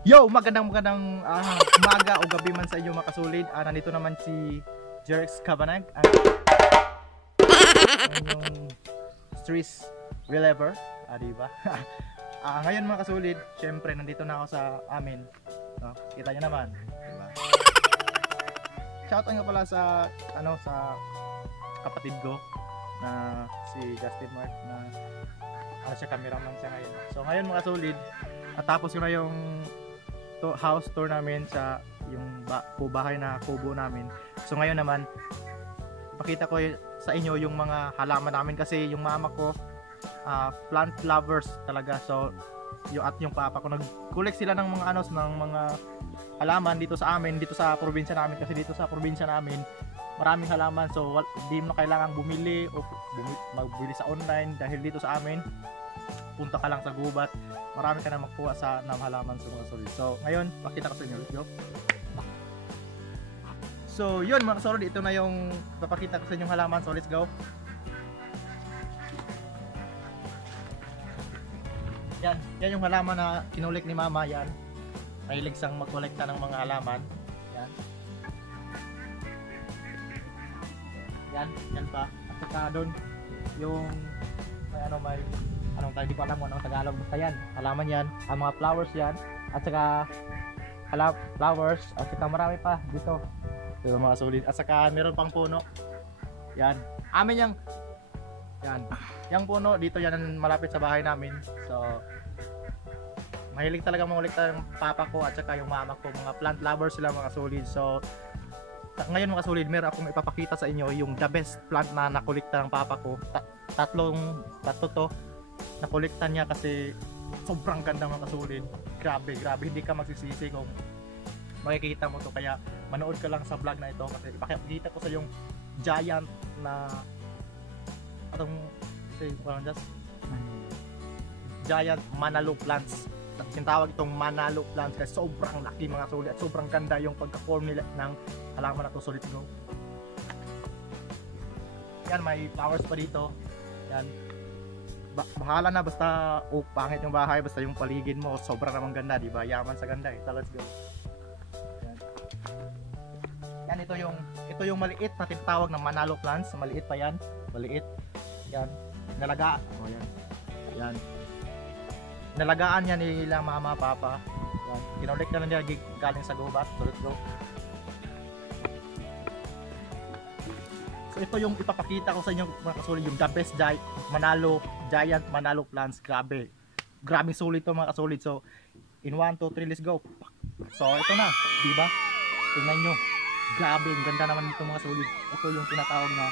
Yo, magandang umaga o gabi man sa inyo mga kasulid. Nandito naman si Jerx Cabanag, ang yung stress reliever, diba? Ngayon mga kasulid, syempre nandito na ako sa amin. No? Kita nyo naman, diba? Shoutout nga pala sa sa kapatid ko na si Justin Mark na siya cameraman siya ngayon. So ngayon mga kasulid, tapos ko na yung house tour namin sa yung bahay na kubo namin. So ngayon naman pakita ko sa inyo yung mga halaman namin kasi yung mama ko plant lovers talaga. So yung papa ko nag-collect sila ng mga ng mga halaman dito sa amin, dito sa probinsya namin, kasi dito sa probinsya namin maraming halaman. So hindi mo kailangan bumili o magbili sa online dahil dito sa amin punta ka lang sa gubat, marami ka na makuha sa halaman sa mga solid. So ngayon pakita ko sa inyo, let's go. So yun mga solid, ito na yung papakita ko sa inyong halaman. So let's go. Yan yung halaman na kinulik ni mama. Yan, mahilig sang magkolekta ng mga halaman. Yan pa. At saka doon yung may anong tayo, di ko alam kung anong Tagalog, basta yan, halaman yan, ang mga flowers yan, at saka flowers, at saka marami pa dito, mga solid, at saka meron pang puno, yan, amin yung puno dito, yan malapit sa bahay namin. So mahilig talaga mangolekta ng papa ko at saka yung mama ko, mga plant lovers sila mga solid. So ngayon mga solid, meron akong ipapakita sa inyo yung the best plant na nakolekta ng papa ko. Tatlo to nakolekta niya kasi sobrang ganda mga kasulid. Grabe, hindi ka magsisisi kung makikita mo to, kaya manood ka lang sa vlog na ito kasi ipakita ko sa yung giant na giant Manalo plants. Tinatawag itong Manalo plants kasi sobrang laki mga sulit at sobrang ganda yung pagka-form nila ng halaman na to, sulit go. Yan, may flowers pa dito. Yan, bahala na, basta pangit yung bahay, basta yung paligid mo sobrang namang ganda, di ba? Yaman sa ganda eh. Let's go. Yan, ito yung maliit na tinatawag na Manalo plants. Maliit pa yan, maliit. Yan, nalagaan. Yan, nalagaan yan nila mama, papa. Yan, kinulik na nila galing sa gubat. So let's go. So ito yung ipapakita ko sa inyo mga kasulid, yung the best giant Manalo plants. Grabing sulit to mga kasulid. So in 1, 2, 3, let's go. So ito na, di ba? Tingnan nyo, grabe, ang ganda naman nito mga sulit. Ito yung tinatawag na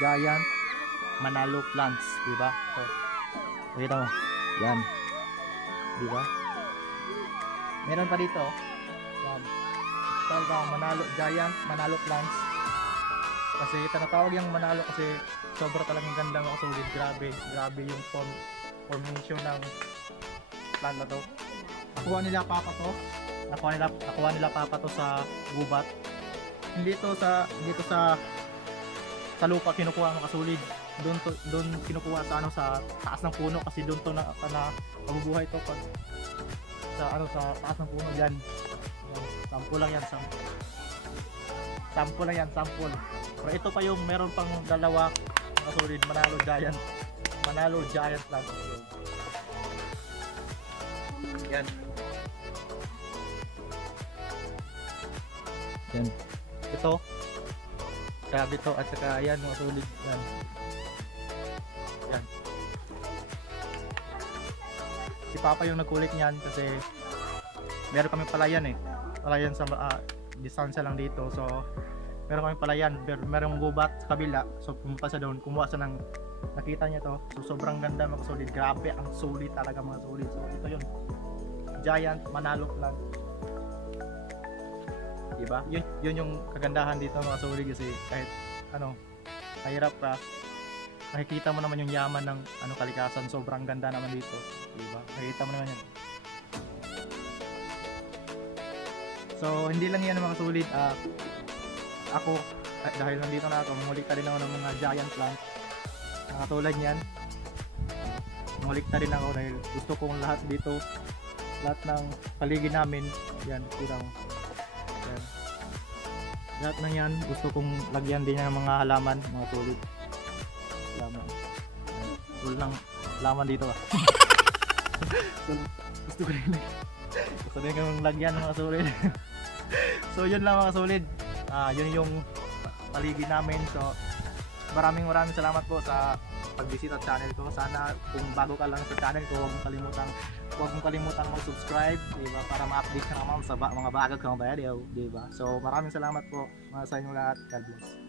giant Manalo plants, di ba? So kita mo, yan, di ba? Meron pa dito, yan, talagang giant Manalo plants. Kasi tinatawag yung Manalo kasi sobra talagang ganda mga kasulid. Grabe yung formation ng plant na to. Nakuha nila papa to sa gubat. Hindi dito sa lupa kinukuha mga kasulid. Doon kinukuha sa taas ng puno kasi doon to na mabubuhay to pag sa taas ng puno. Yan. Sample lang yan. Pero ito pa yung meron pang dalawa kasulid, Manalo giant lang. Yan. Ito. Grabe to, at saka yan mga kasulid. Yan. Si papa yung nagkulik niyan kasi meron kami palayan sa distansya lang dito. So meron kami palayan, merong gubat sa kabila. So pumunta siya doon, kumuha siya ng, nakita niya to. So sobrang ganda mga solid, grabe ang sulit talaga mga solid. So ito yun, giant Manalo plant, diba? Yun yung kagandahan dito mga solid, kasi kahit mahirap ka, nakikita mo naman yung yaman ng kalikasan. Sobrang ganda naman dito, diba? Nakikita mo naman yan. So hindi lang yan mga solid, ako dahil nandito na ako, mumulikta rin ako ng mga giant plant katulad niyan. Mumulikta rin ako dahil gusto kong lahat dito lahat ng paligid namin. Yan, kita mo. Yan. Lahat ng yan, gusto kong lagyan din ng mga halaman, mga solid. Halaman. Full ng halaman dito ah. Gusto ko rin. Gusto din kong lagyan ng mga solid. So yun lang mga solid. Yun yung paligid namin. So maraming salamat po sa pagbisita sa channel ko. Sana kung bago ka lang sa channel ko, huwag mong kalimutang mag-subscribe, diba? Para ma-update ka naman sa mga bagag kang video, diba? So maraming salamat po mga sa inyong lahat. God bless.